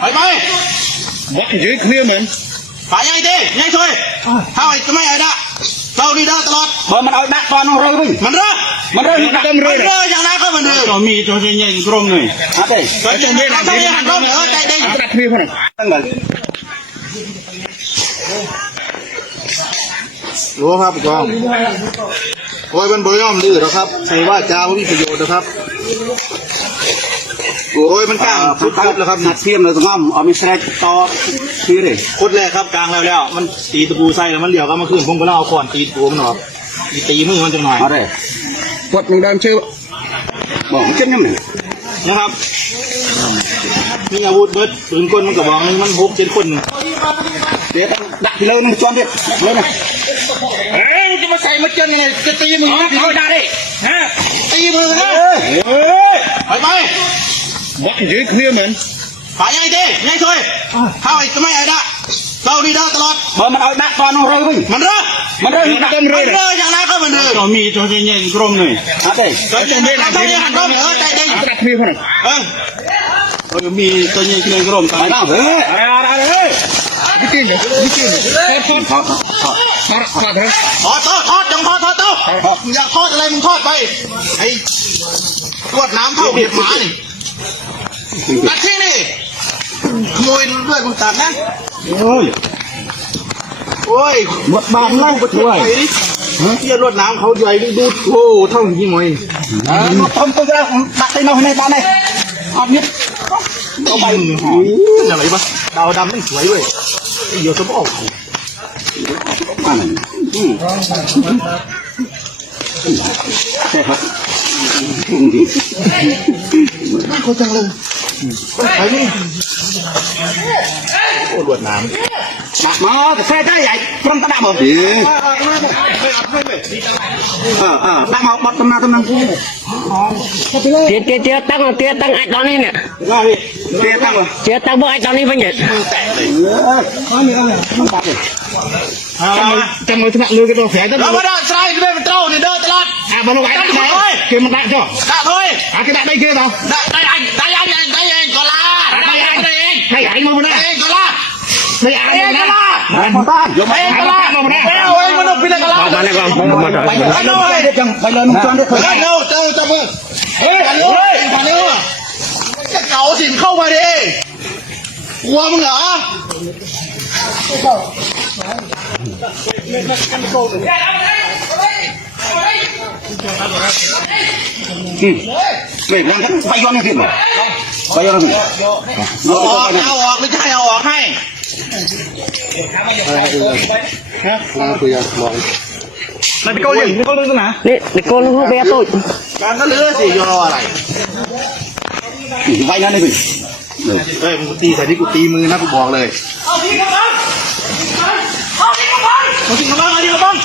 ไปบอกยืดเคลียร์เหมือนฝ่ายใหญ่ดิใหญ่ช่วยถ้าจะไม่ไอ้ด่าเราดีด้าตลอดมันเอาดักตอนเราเลยมันเรื่ออย่างนั้นก็มันเรื่อเรามีตัวใหญ่กรงเลยอะไรตัวใหญ่หันกรงใจเด้งตัดเคลียร์คนตั้งกันรู้ครับพี่กองโอ้ยมันบริยอมดื้อนะครับใส่ว่าจ้าไม่มีประโยชน์นะครับโอ้ยมันกลางสุดแล้วครับนัดเทียมเลยตรงนั้นเอาไม่แทรกต่อทีเลยโคตรแรกครับกลางแล้วมันตีตะปูใส่แล้วมันเหลี่ยวก็มาขึ้นผมก็เล่าก่อนตีตะปูมันออกตีมือมันจังหน่อยอะไรกดมือดันชื่อบอกมันเช่นนั้นนะครับมีอาวุธเบิร์ดปืนกลมันกระบอกนึงมัน6 7 คนเดี๋ยวดักเลยนะจอนเด็ดเลยนะเฮ้ยจะมาใส่มาเจนยังไงจะตีมือเอาได้ดิฮะตีมือนะไปบอกยืดเคลียร์เหมือนฝ่ายใหญ่ดิใหญ่ช่วยถ้าจะไม่ไอ้ด่าเราดีด้าตลอดมันเอาดักตอนเราเลยมันเรื่ออย่างนั้นก็มันเรื่อเรามีตัวใหญ่กรงเลยอะไรตัวใหญ่หันกรงใจเด้งตัดเคลียร์คนเรามีตัวใหญ่เคลียร์กรงตายแล้วอะไรไม่กินทอดจังทอดอยากทอดอะไรมึงทอดไปไอ้ตรวจน้ำเข้าเห็ดหมานี่ตัดทิ้งนี่ขโมยด้วยมึงตัดนะโอ้ยหมดบางเล่าไปช่วยเที่ยวรถน้ำเขาใหญ่ดูโอ้เท่าหิ้งมวยทำตัวแล้วตัดไปนอนในบ้านเลยอันนี้เอาไปอะไรปะดาวดำไม่สวยเว้ยเดี๋ยวจะบอกใช่ครับเขาจังเลยไปนี่โอ้รวดน้ำมาแต่ใส่ได้ใหญ่พร้อมตะดาบเหรอตั้งมาบัดตำนานกูเตี้ยตั้งไอ้ตอนนี้เนี่ยเตี้ยตั้งเหรอเตี้ยตั้งบอกไอ้ตอนนี้เป็นไงแตกเลยจำมือถนัดเลยก็ตัวแฝงแล้วมาได้ใช่ด้วยมันเต้าเนี่ยเดินตลอดมาลงไอ้ได้เกี่ยวมันได้จ้ะได้เลยกระดาษได้เกี่ยวเราได้ยังก็ลาได้ยังให้ไอ้มาได้ก็ลาไม่ไอ้ก็ลามาบ้านไอ้ก็ลาเอาไอ้มันเป็นอะไรก็ลามาเลยก่อนไปเลยจังไปเลยมึงจวนได้เคยเจ้ามือเฮ้ยผ่านนี้จะเก่าสินเข้ามาดิกลัวมึงเหรอไม่นั่งไปย้อนนี่ขึ้นไปย้อนนี่เอาออกไม่ใช่เอาออกให้คุยกันมองนั่นโกยนี่โกยตรงไหนนี่โกนลูกเบียร์ตุ้ยการก็เลือสิยออะไรไปนั่นเลยเฮ้ยมึงตีใส่ที่กูตีมือนะกูบอกเลยเอาทีกันบ้างเอาทีกันบ้างเอาทีกันบ้าง